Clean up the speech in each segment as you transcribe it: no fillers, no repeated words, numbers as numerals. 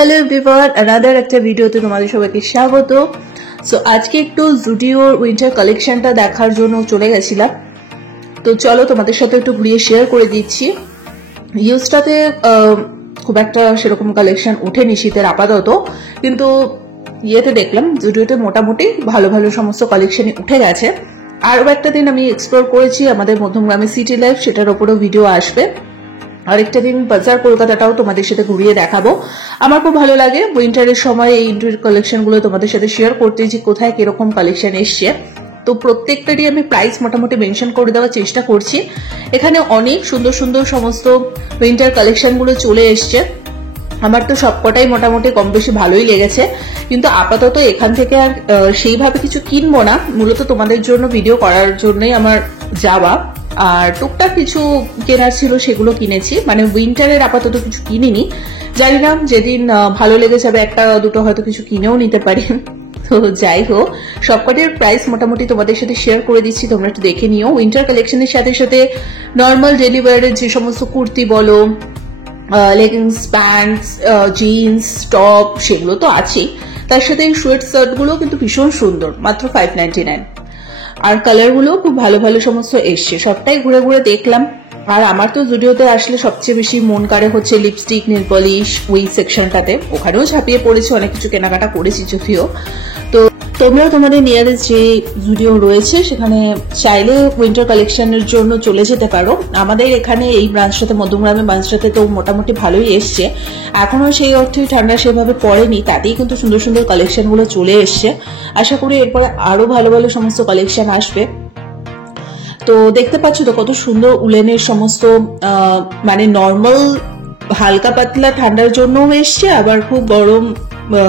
Hello everyone, another একটা ভিডিওতে তোমাদের সবাইকে স্বাগত। সো আজকে একটু জুডিওর উইন্টার কালেকশনটা দেখার জন্য চলে গেছিলাম। তো চলো তোমাদের সাথে একটু ঘুরিয়ে শেয়ার করে দিচ্ছি। ইউজটাতে খুব একটা সেরকম কালেকশন ওঠেনি শীতের আপাতত, কিন্তু ইয়েতে দেখলাম জুডিওতে মোটামুটি ভালো ভালো সমস্ত কালেকশনই উঠে গেছে। আরও একটা দিন আমি এক্সপ্লোর করেছি আমাদের মধ্যমগ্রামে সিটি লাইফ, সেটার ওপরেও ভিডিও আসবে। আরেকটা দিন বাজার কলকাতাটাও তোমাদের সাথে ঘুরিয়ে দেখাবো। আমার খুব ভালো লাগে উইন্টারের সময় এই ইন্টার কালেকশন গুলো তোমাদের সাথে শেয়ার করতে, যে কোথায় কিরকম কালেকশন এসছে। তো প্রত্যেকটারই আমি প্রাইস মোটামুটি মেনশন করে দেওয়ার চেষ্টা করছি। এখানে অনেক সুন্দর সুন্দর সমস্ত উইন্টার কালেকশন গুলো চলে এসছে। আমার তো সবকটাই মোটামুটি কম বেশি ভালোই লেগেছে, কিন্তু আপাতত এখান থেকে আর সেইভাবে কিছু কিনবো না। মূলত তোমাদের জন্য ভিডিও করার জন্যই আমার যাওয়া, আর টুকটাক কিছু কেনার ছিল সেগুলো কিনেছি। মানে উইন্টারের আপাতত কিছু কিনিনি, জানি না যেদিন ভালো লেগে যাবে একটা দুটো হয়তো কিছু কিনেও নিতে পারি। তো যাই হোক, সবকটার প্রাইস মোটামুটি তোমাদের সাথে শেয়ার করে দিচ্ছি, তোমরা একটু দেখে নিও। উইন্টার কালেকশনের সাথে সাথে নর্মাল ডেলি ওয়্যারের যে সমস্ত কুর্তি বলো, লেগিংস, প্যান্টস, জিন্স, টপ, সেগুলো তো আছেই। তার সাথে সোয়েট শার্ট গুলো কিন্তু ভীষণ সুন্দর, মাত্র 599। আর কালার গুলো খুব ভালো ভালো সমস্ত এসছে, সবটাই ঘুরে ঘুরে দেখলাম। আর আমার তো জুডিওতে আসলে সবচেয়ে বেশি মন কাড়ে হচ্ছে লিপস্টিক, নেল পলিশ, ওই সেকশনটাতে। ওখানেও ঝাঁপিয়ে পড়েছি, অনেক কিছু কেনাকাটা করেছি যদিও। তো তোমরাও তোমাদের নিয়ারেস্ট যে জুডিও রয়েছে সেখানে চাইলে উইন্টার কালেকশনের জন্য চলে যেতে পারো। আমাদের এখানে এই ব্রাঞ্চটাতে, মধ্যমগ্রামের ব্রাঞ্চটাতে তো মোটামুটি ভালোই এসছে। এখনো সেই অর্থে ঠান্ডা সেভাবে পড়েনি, তাতেই কিন্তু সুন্দর সুন্দর কালেকশন গুলো চলে এসছে। আশা করি এরপরে আরো ভালো ভালো সমস্ত কালেকশন আসবে। তো দেখতে পাচ্ছ তো কত সুন্দর উলেনের সমস্ত, মানে নর্মাল হালকা পাতলা ঠান্ডার জন্যও এসছে, আবার খুব গরম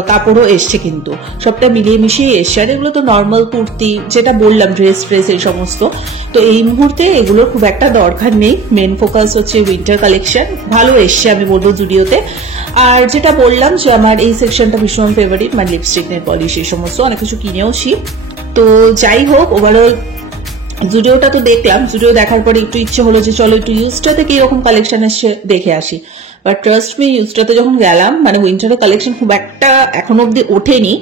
কাপড়ও এসছে, কিন্তু সবটা মিলিয়ে মিশিয়ে এসছে। আর এগুলো তো নর্মাল কুর্তি, যেটা বললাম ড্রেস এই সমস্ত। তো এই মুহূর্তে এগুলোর খুব একটা দরকার নেই, মেন ফোকাস হচ্ছে উইন্টার কালেকশন। ভালো এসছে আমি বলবো জুডিওতে। আর যেটা বললাম যে আমার এই সেকশনটা ভীষণ ফেভারিট, মানে লিপস্টিক, নেল পলিশ, এই সমস্ত অনেক কিছু কিনেওছি। তো যাই হোক, ওভারঅল জুডিওটা তো দেখলাম। জুডিও দেখার পরে একটু ইচ্ছে হলো যে চলো একটু ইউজটাতে কি রকম কালেকশন এসছে দেখে আসি। বাট ট্রাস্ট মি, ইউজটাতে যখন গেলাম, মানে উইন্টারের কালেকশন খুব একটা এখনো অব্দি ওঠেনি।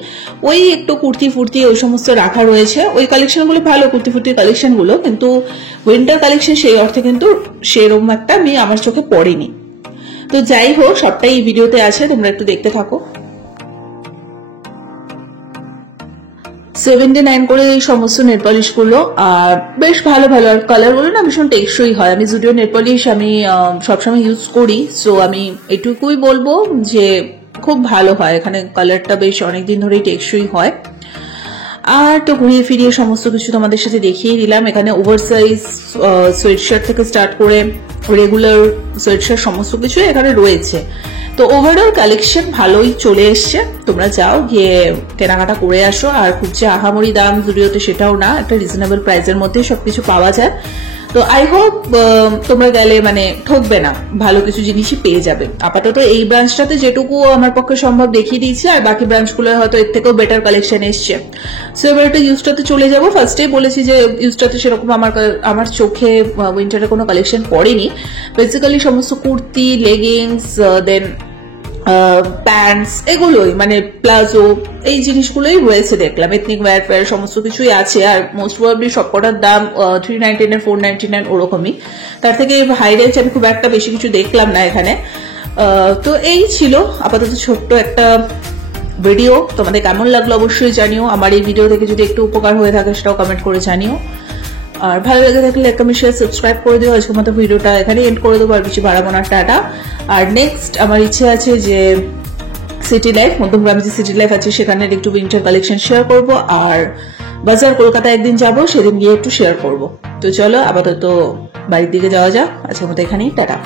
ওই একটু কুর্তি ফুর্তি ওই সমস্ত রাখা রয়েছে, ওই কালেকশনগুলো ভালো, কুর্তি ফুর্তির কালেকশনগুলো, কিন্তু উইন্টার কালেকশন সেই অর্থে কিন্তু সেরকম একটা আমার চোখে পড়েনি। তো যাই হোক, সবটাই এই ভিডিওতে আছে, তোমরা একটু দেখতে থাকো। 79 করে এই সমস্ত নেল পলিশ গুলো, আর বেশ ভালো ভালো। আর কালার গুলো না ভীষণ টেকসই হয়। আমি জুডিও নেল পলিশ আমি সবসময় ইউজ করি, সো আমি এটুকুই বলবো যে খুব ভালো হয়। এখানে কালারটা বেশ অনেকদিন ধরেই টেকসই হয়। আর তো ঘুরিয়ে ফিরিয়ে সমস্ত কিছু তোমাদের সাথে দেখিয়ে দিলাম। এখানে ওভার সাইজ সোয়েটশার্ট থেকে স্টার্ট করে রেগুলার সোয়েটশার্ট সমস্ত কিছু এখানে রয়েছে। তো ওভারঅল কালেকশন ভালোই চলে এসছে। তোমরা যাও, গিয়ে কেনাকাটা করে আসো। আর খুব যে আহামরি দাম জুডিওতে সেটাও না, একটা রিজনেবল প্রাইসের মধ্যে সবকিছু পাওয়া যায়। তো আই হোপ তোমরা গেলে মানে ঠকবে না, ভালো কিছু জিনিসই পেয়ে যাবে। আপাতত এই ব্রাঞ্চটাতে যেটুকু আমার পক্ষে সম্ভব দেখিয়ে দিয়েছি, আর বাকি ব্রাঞ্চগুলো হয়তো এর থেকেও বেটার কালেকশন এসছে। সো এবার একটা ইউজটাতে চলে যাবো। ফার্স্টেই বলেছি যে ইউজটাতে সেরকম আমার চোখে উইন্টারের কোনো কালেকশন পড়েনি। বেসিক্যালি সমস্ত কুর্তি, লেগিংস, দেন প্যান্টস, এগুলোই, মানে প্লাজো, এই জিনিসগুলোই রয়েছে দেখলাম। এথনিক ওয়্যার সমস্ত কিছুই আছে। আর মোস্ট প্রবাবলি সবকটার দাম 399 499 ওরকমই। তার থেকে হাই রেঞ্জ আমি খুব একটা বেশি কিছু দেখলাম না এখানে। তো এই ছিল আপাতত ছোট্ট একটা ভিডিও। তোমাদের কেমন লাগলো অবশ্যই জানিও। আমার এই ভিডিও থেকে যদি একটু উপকার হয়ে থাকে সেটাও কমেন্ট করে জানিও। আর ভালো লেগে থাকলে লাইক, কমেন্ট, শেয়ার, সাবস্ক্রাইব করে দিও। আজকের মতো ভিডিওটা এখানে এন্ড করে দেবো, আর কিছু বাড়াবো না। টাটা। আর নেক্সট আমার ইচ্ছে আছে যে সিটি লাইফ, মধ্যমগ্রামে যে সিটি লাইফ আছে সেখানে একটু উইন্টার কালেকশন শেয়ার করব। আর বাজার কলকাতা একদিন যাব, সেদিন গিয়ে একটু শেয়ার করব। তো চলো আপাতত বাড়ির দিকে যাওয়া যাক। আজকের মতো এখানেই টাটা।